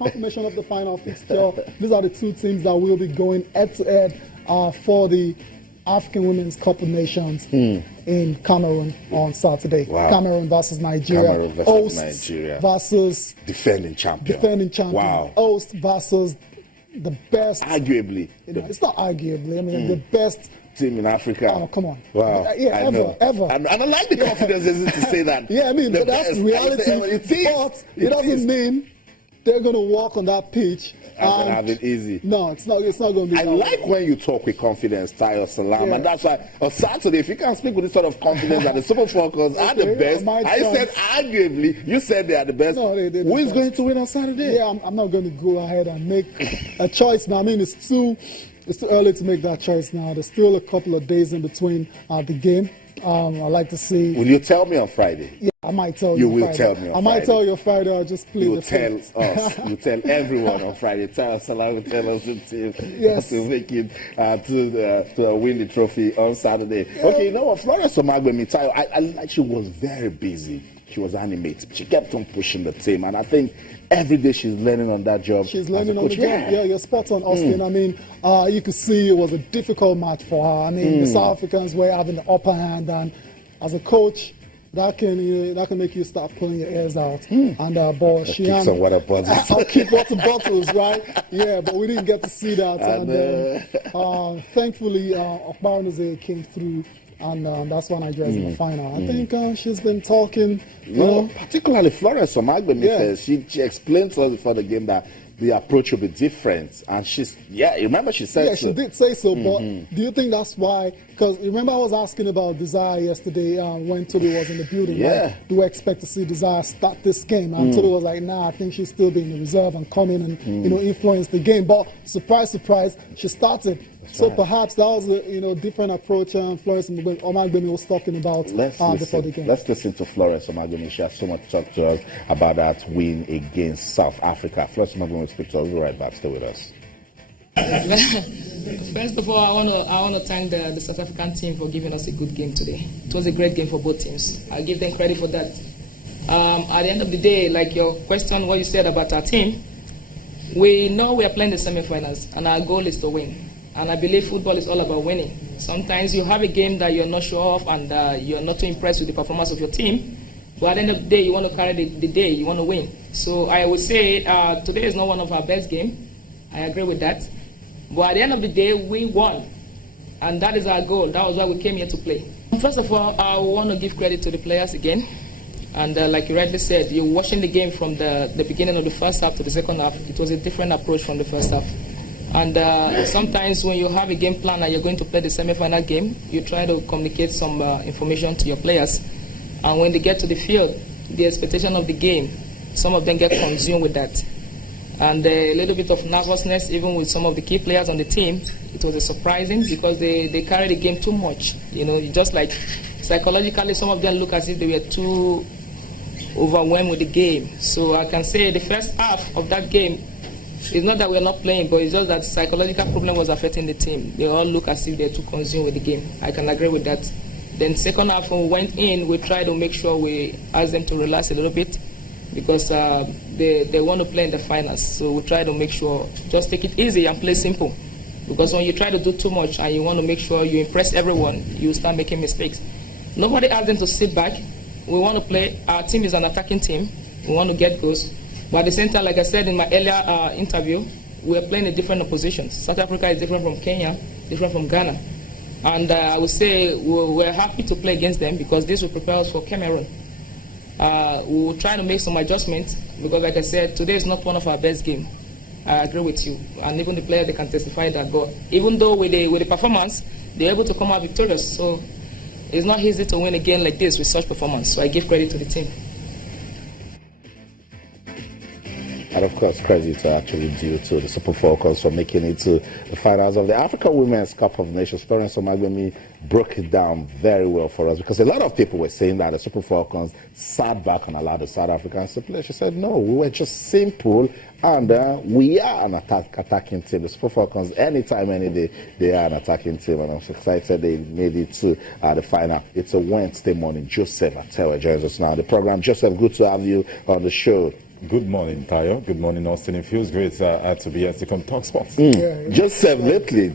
confirmation of the final fixture. These are the two teams that will be going head-to-head for the African Women's Cup of Nations in Cameroon on Saturday. Wow. Cameroon versus Nigeria. Cameroon versus Nigeria. Versus defending champion. Wow. Host versus the best. Arguably. It's not arguably. I mean, the best team in Africa. Oh, come on. Wow. Ever. And I like the confidence to say that. Yeah, I mean, that's reality. But it doesn't mean they're going to walk on that pitch and have it easy. No, it's not going to be. I like when you talk with confidence, Tayo Salam, and that's why on Saturday, if you can speak with this sort of confidence that the Super Falcons are the best, I said arguably, you said they are the best. No, who is going to win on Saturday? Yeah, I'm not going to go ahead and make a choice now. I mean, it's too early to make that choice now. There's still a couple of days in between the game. I like to see. Will you tell me on Friday? Yeah, I might tell you. You will tell me on Friday. I might tell you on Friday. I'll just play the tell us. You tell everyone on Friday. Tell us, Salah will tell us the team to make it to win the trophy on Saturday. Yeah. Okay, you know what? Florence Omagbemi, I she was very busy. She was animated. She kept on pushing the team, and I think every day she's learning on that job. She's learning on the job. Yeah, you're spot on, Austin. I mean, you could see it was a difficult match for her. I mean, the South Africans were having the upper hand, and as a coach, that can make you start pulling your ears out. And but she keep some water bottles. I'll keep water bottles, right? Yeah, but we didn't get to see that. And thankfully, Obaraneze came through. And that's why Nigeria's in the final. I think she's been talking. Particularly Florence Omagbemi, she explained to us before the game that the approach will be different. And remember she said she did say so, but do you think that's why? Because remember I was asking about Desire yesterday when Toby was in the building. Yeah. Right? Do we expect to see Desire start this game? And Toby was like, nah, I think she's still being in the reserve and come in and influence the game. But surprise, surprise, she started. So perhaps that was a different approach Florence Omagbemi was talking about before the game. Let's listen to Florence Omagbemi. She has so much to talk to us about that win against South Africa. Florence Omagbemi will speak to us. We'll be right back. Stay with us. First of all, I want to thank the South African team for giving us a good game today. It was a great game for both teams. I give them credit for that. At the end of the day, like your question, what you said about our team, we know we are playing the semi-finals, and our goal is to win. And I believe football is all about winning. Sometimes you have a game that you're not sure of and you're not too impressed with the performance of your team. But at the end of the day, you want to carry the day, you want to win. So I would say today is not one of our best games. I agree with that. But at the end of the day, we won. And that is our goal. That was why we came here to play. First of all, I want to give credit to the players again. And like you rightly said, you're watching the game from the beginning of the first half to the second half. It was a different approach from the first half. And sometimes when you have a game plan and you're going to play the semi-final game, you try to communicate some information to your players. And when they get to the field, the expectation of the game, some of them get consumed with that. And a little bit of nervousness, even with some of the key players on the team, it was surprising because they carry the game too much. Just like psychologically, some of them look as if they were too overwhelmed with the game. So I can say the first half of that game, it's not that we're not playing, but it's just that psychological problem was affecting the team. They all look as if they're too consumed with the game. I can agree with that. Then second half, when we went in, we tried to make sure we asked them to relax a little bit because they want to play in the finals. So we try to make sure, just take it easy and play simple. Because when you try to do too much and you want to make sure you impress everyone, you start making mistakes. Nobody asked them to sit back. We want to play. Our team is an attacking team. We want to get goals. But at the same time, like I said in my earlier interview, we're playing in different oppositions. South Africa is different from Kenya, different from Ghana. And I would say we're happy to play against them because this will prepare us for Cameroon. We will try to make some adjustments because, like I said, today is not one of our best games. I agree with you. And even the player, they can testify that. But even though with the performance, they're able to come out victorious. So it's not easy to win a game like this with such performance. So I give credit to the team. And of course, credit actually due to the Super Falcons for making it to the finals of the Africa Women's Cup of Nations. Florence Omagbemi broke it down very well for us because a lot of people were saying that the Super Falcons sat back and allowed the South Africans to play. She said, no, we were just simple and we are an attacking team. The Super Falcons, anytime, any day, they are an attacking team. And I'm excited they made it to the final. It's a Wednesday morning. Joseph Atewa joins us now on the program. Joseph, good to have you on the show. Good morning, Tayo. Good morning, Austin. It feels great to be here to come talk sports. Joseph lately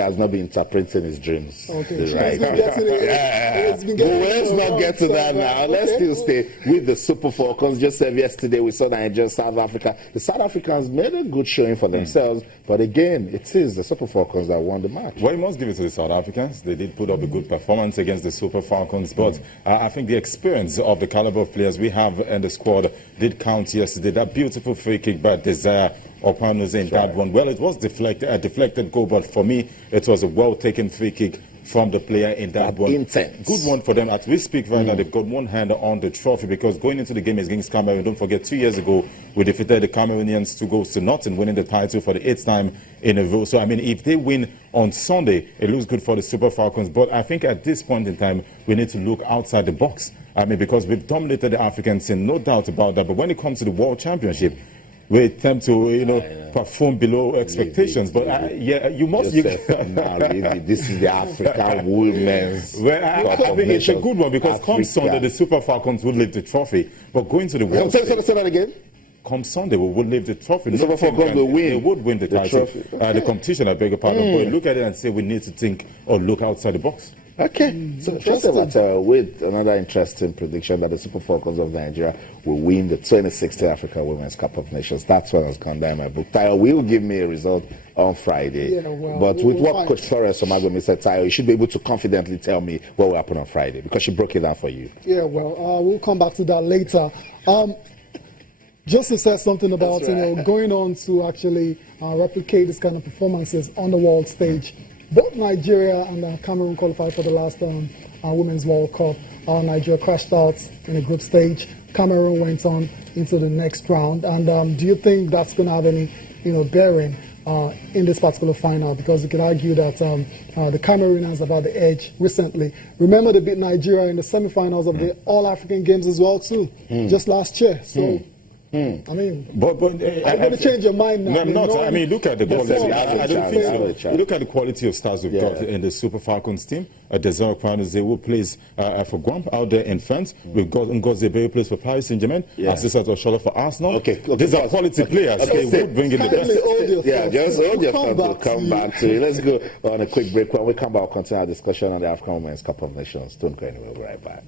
has not been interpreting his dreams. Okay, Right. it's been getting Let's not get to that now. Let's still stay with the Super Falcons. Joseph, yesterday we saw Nigeria, South Africa. The South Africans made a good showing for themselves, but again, it is the Super Falcons that won the match. Well, you must give it to the South Africans. They did put up a good performance against the Super Falcons, but I think the experience of the caliber of players we have in the squad did count yesterday. That beautiful free kick by Desire Opanuze in that one. Well, it was a deflected goal, but for me, it was a well-taken free kick from the player in that one. Intense. Good one for them. As we speak right now, they've got one hand on the trophy because going into the game against Cameroon, don't forget 2 years ago, we defeated the Cameroonians 2-0, winning the title for the 8th time in a row. So, I mean, if they win on Sunday, it looks good for the Super Falcons. But I think at this point in time, we need to look outside the box. I mean, because we've dominated the African scene, no doubt about that. But when it comes to the World Championship, we attempt to, perform below expectations. But you must. Really, this is the African women's. Well, I think it's a good one because come Sunday, the Super Falcons will lift the trophy. But going to the World Say that again. Come Sunday, we would lift the trophy. The Super Falcons will win. They would win the title. Trophy. Okay. The competition, I beg your pardon. But look at it and say we need to think or look outside the box. Okay, so just with another interesting prediction that the Super Falcons of Nigeria will win the 2016 Africa Women's Cup of Nations. That's what has gone down in my book. Tayo will give me a result on Friday. But with what Coach Flores Omagbemi said, Tayo, you should be able to confidently tell me what will happen on Friday because she broke it down for you. Yeah, well, we'll come back to that later. Joseph said something about going on to actually replicate this kind of performances on the world stage. Both Nigeria and Cameroon qualified for the last Women's World Cup. Nigeria crashed out in the group stage. Cameroon went on into the next round. And do you think that's going to have any, bearing in this particular final? Because you could argue that the Cameroonians have had the edge recently. Remember, they beat Nigeria in the semifinals of the All-African Games as well too, just last year. So. I mean, I'm going to change your mind now. No, I'm not. I mean, look at the quality. I don't think so. Look at the quality of stars we've got in the Super Falcons team. Desire Opanuze, who plays for Guam out there in France. We've got Ngozi Ebere, who plays for Paris Saint-Germain. Assistant Oshola for Arsenal. Okay. These are quality players. They would bring in the best. Just hold your thoughts. We'll come back to it. Let's go on a quick break. When we come back, we'll continue our discussion on the African Women's Cup of Nations. Don't go anywhere. We'll be right back.